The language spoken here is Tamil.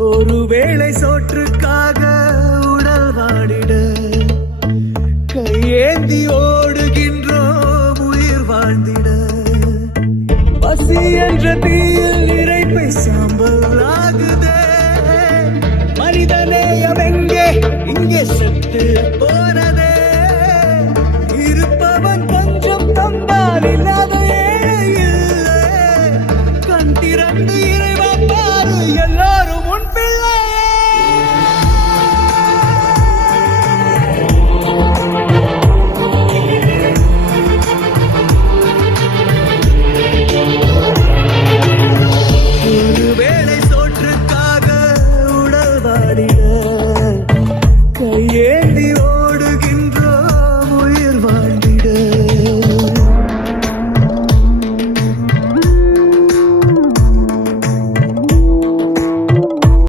ஒருவேளை சோற்றுக்காக உடல் வாடிட கையேந்தி ஓடுகின்றோம் உயிர் வாழ்ந்திட. பசி என்ற தீயில் இறைப்பை சாம்பல் ஆகுதே. மனிதநேயம் எங்கே இங்கே செத்து போன